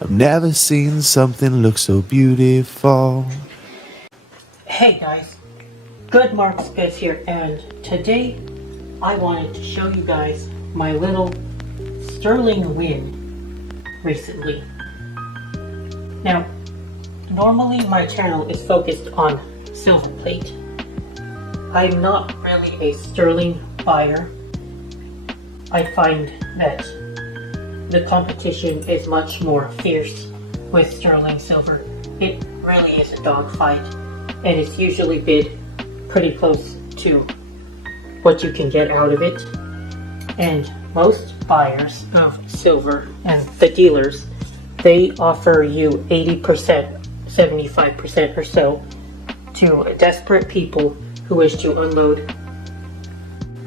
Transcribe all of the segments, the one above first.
I've never seen something look so beautiful. Hey guys, Good Marks Goods here, and today I wanted to show you guys my little sterling win recently. Now, normally my channel is focused on silver plate. I'm not really a sterling buyer. I find that the competition is much more fierce with sterling silver. It really is a dogfight, and it's usually bid pretty close to what you can get out of it. And most buyers of silver and the dealers, they offer you 80%, 75% or so to desperate people who wish to unload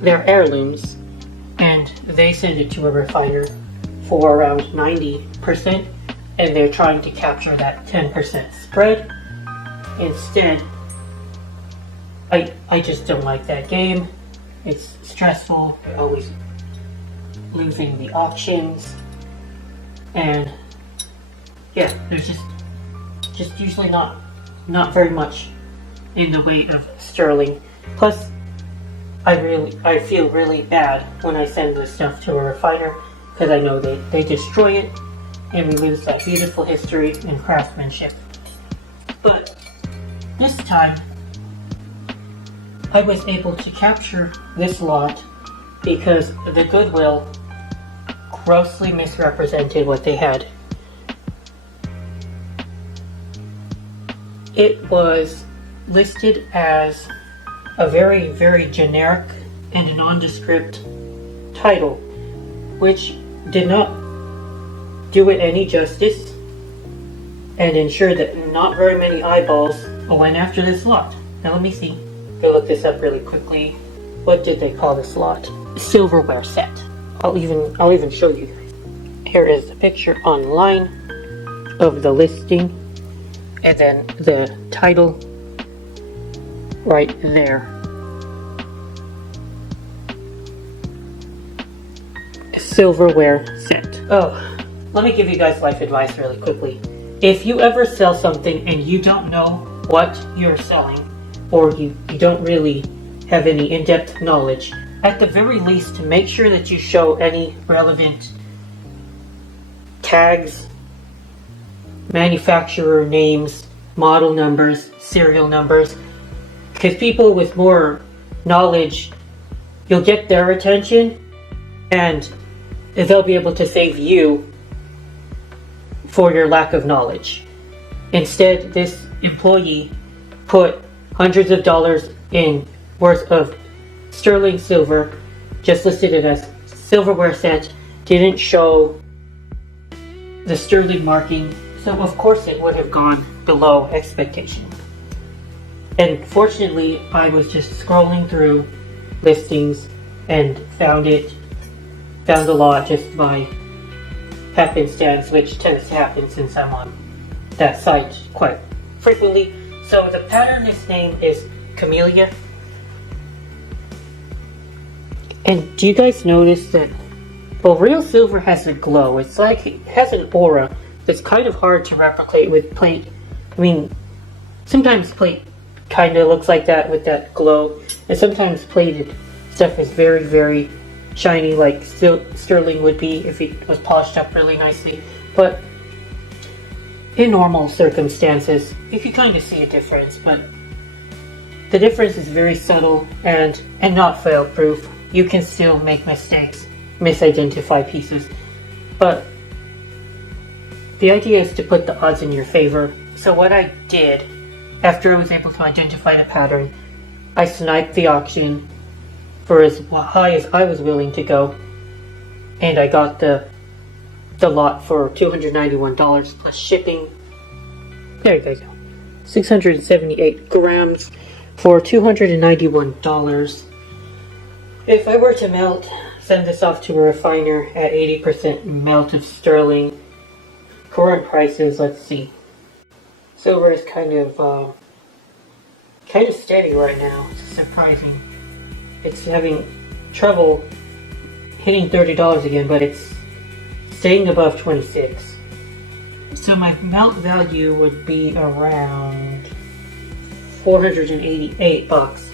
their heirlooms, and they send it to a refiner for around 90%, and they're trying to capture that 10% spread. Instead, I just don't like that game. It's stressful, always losing the auctions, and yeah, there's just usually not very much in the way of sterling. Plus, I feel really bad when I send this stuff to a refiner, because I know they destroy it and we lose that beautiful history and craftsmanship. But this time, I was able to capture this lot because the Goodwill grossly misrepresented what they had. It was listed as a very, very generic and nondescript title, which did not do it any justice and ensured that not very many eyeballs went after this lot. Now let me see. I'll look this up really quickly. What did they call this lot? Silverware set. I'll even show you guys. Here is a picture online of the listing, and then the title right there. Silverware set. Oh, let me give you guys life advice really quickly. If you ever sell something and you don't know what you're selling, or you don't really have any in-depth knowledge, at the very least, make sure that you show any relevant tags, manufacturer names, model numbers, serial numbers, because people with more knowledge, you'll get their attention and they'll be able to save you for your lack of knowledge. Instead, this employee put hundreds of dollars in worth of sterling silver, just listed it as silverware set, didn't show the sterling marking, so of course it would have gone below expectation. And fortunately, I was just scrolling through listings and found the lot just by happenstance, which tends to happen since I'm on that site quite frequently. So the patternist name is Camellia. And do you guys notice that, well, real silver has a glow. It's like it has an aura that's kind of hard to replicate with plate. I mean, sometimes plate kind of looks like that with that glow, and sometimes plated stuff is very, very shiny, like sterling would be if it was polished up really nicely. But in normal circumstances, you can kind of see a difference, but the difference is very subtle and not fail-proof. You can still make mistakes, misidentify pieces, but the idea is to put the odds in your favor. So what I did, after I was able to identify the pattern, I sniped the auction for as high as I was willing to go, and I got the lot for $291 plus shipping. There you go. 678 grams for $291. If I were to send this off to a refiner at 80% melt of sterling, current prices, let's see. Silver is kind of steady right now. It's surprising. It's having trouble hitting $30 again, but it's staying above 26. So my melt value would be around $488.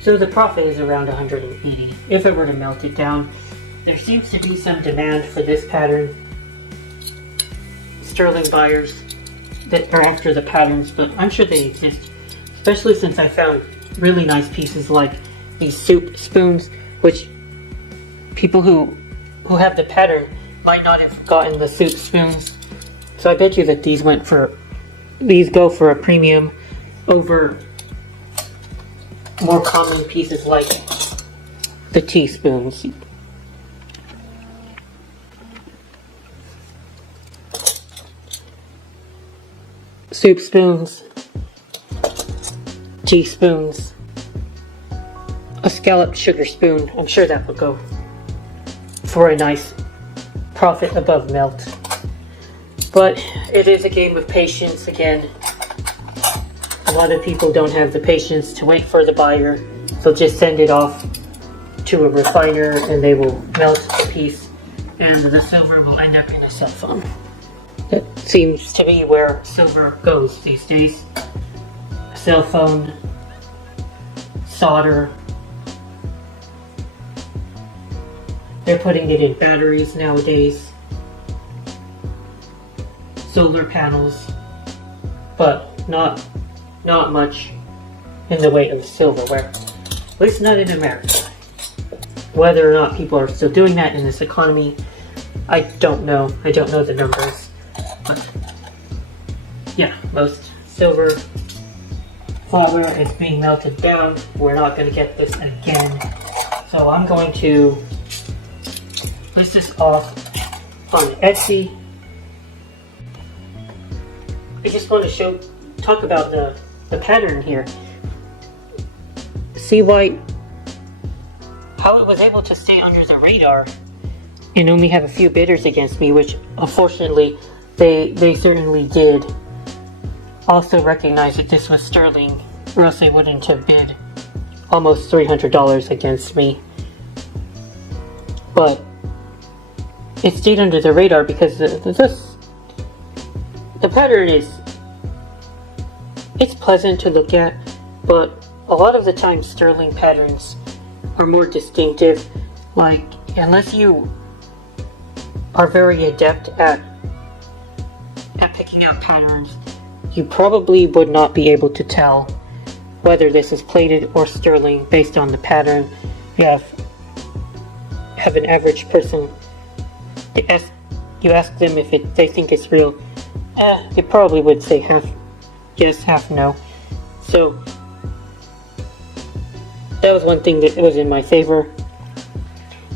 So the profit is around 180 if I were to melt it down. There seems to be some demand for this pattern. Sterling buyers that are after the patterns, but I'm sure they exist, especially since I found really nice pieces like these soup spoons, which people who have the pattern might not have gotten the soup spoons. So I bet you that these go for a premium over more common pieces like the teaspoons. Soup spoons, teaspoons, a scalloped sugar spoon. I'm sure that would go for a nice profit above melt. But it is a game of patience again. A lot of people don't have the patience to wait for the buyer. They'll just send it off to a refiner and they will melt the piece and the silver will end up in a cell phone. That seems to be where silver goes these days. Cell phone, solder. They're putting it in batteries nowadays. Solar panels, but not much in the way of silverware. At least not in America. Whether or not people are still doing that in this economy, I don't know. I don't know the numbers. But yeah, most silver flatware is being melted down. We're not going to get this again. So I'm going to list this off on Etsy. I just want to talk about the pattern here. See how it was able to stay under the radar and only have a few bidders against me, which unfortunately they certainly did also recognize that this was sterling, or else they wouldn't have bid almost $300 against me. But it stayed under the radar because the pattern it's pleasant to look at, but a lot of the time sterling patterns are more distinctive. Like, unless you are very adept at picking out patterns, you probably would not be able to tell whether this is plated or sterling based on the pattern. You have an average person, you ask them if they think it's real, they probably would say half yes, half no. So that was one thing that was in my favor.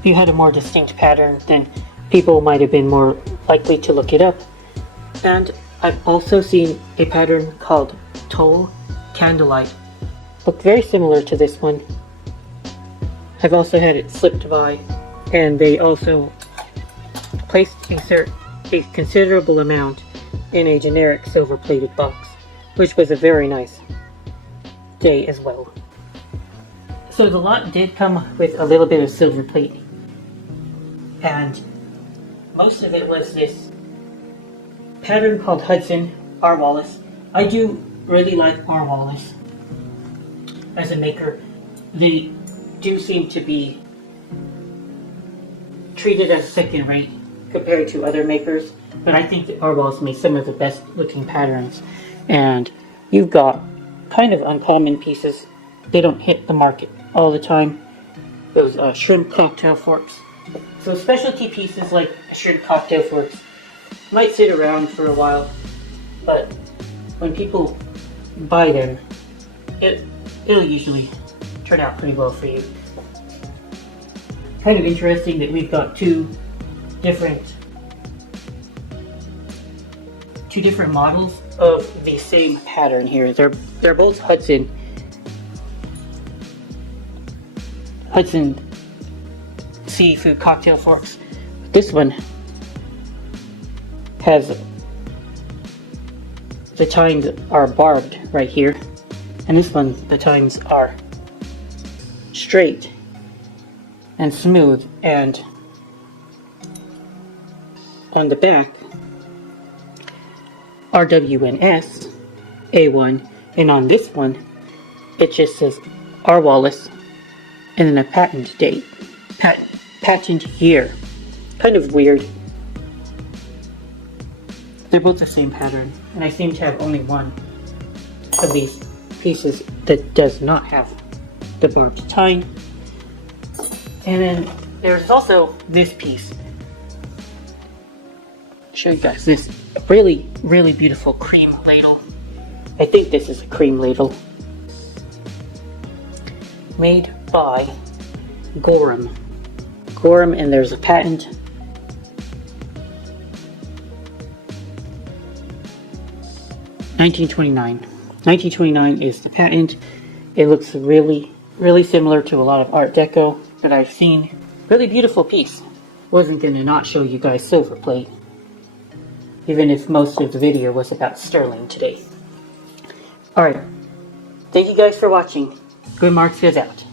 If you had a more distinct pattern, then people might have been more likely to look it up. And I've also seen a pattern called Toll Candlelight. Looked very similar to this one. I've also had it slipped by, and they also placed a considerable amount in a generic silver plated box, which was a very nice day as well. So the lot did come with a little bit of silver plating, and most of it was this pattern called Hudson R. Wallace. I do really like R. Wallace as a maker. They do seem to be treated as second rate compared to other makers, but I think that R. Wallace makes some of the best looking patterns, and you've got kind of uncommon pieces. They don't hit the market all the time. Those shrimp cocktail forks. So specialty pieces like shrimp cocktail forks might sit around for a while, but when people buy them, it'll usually turn out pretty well for you. Kind of interesting that we've got two different models of the same pattern here. They're both Hudson seafood cocktail forks. This one has the tines are barbed right here, and this one the tines are straight and smooth and on the back, RWNS A1, and on this one, it just says R. Wallace, and then a patent date, patent year. Kind of weird. They're both the same pattern, and I seem to have only one of these pieces that does not have the barbed tine. And then there's also this piece. I'll show you guys this really, really beautiful cream ladle. I think this is a cream ladle. Made by Gorham. Gorham, and there's a patent. $1929 is the patent. It looks really, really similar to a lot of Art Deco that I've seen. Really beautiful piece. Wasn't gonna not show you guys silver plate, even if most of the video was about sterling today. Alright, thank you guys for watching. Good Marks is out.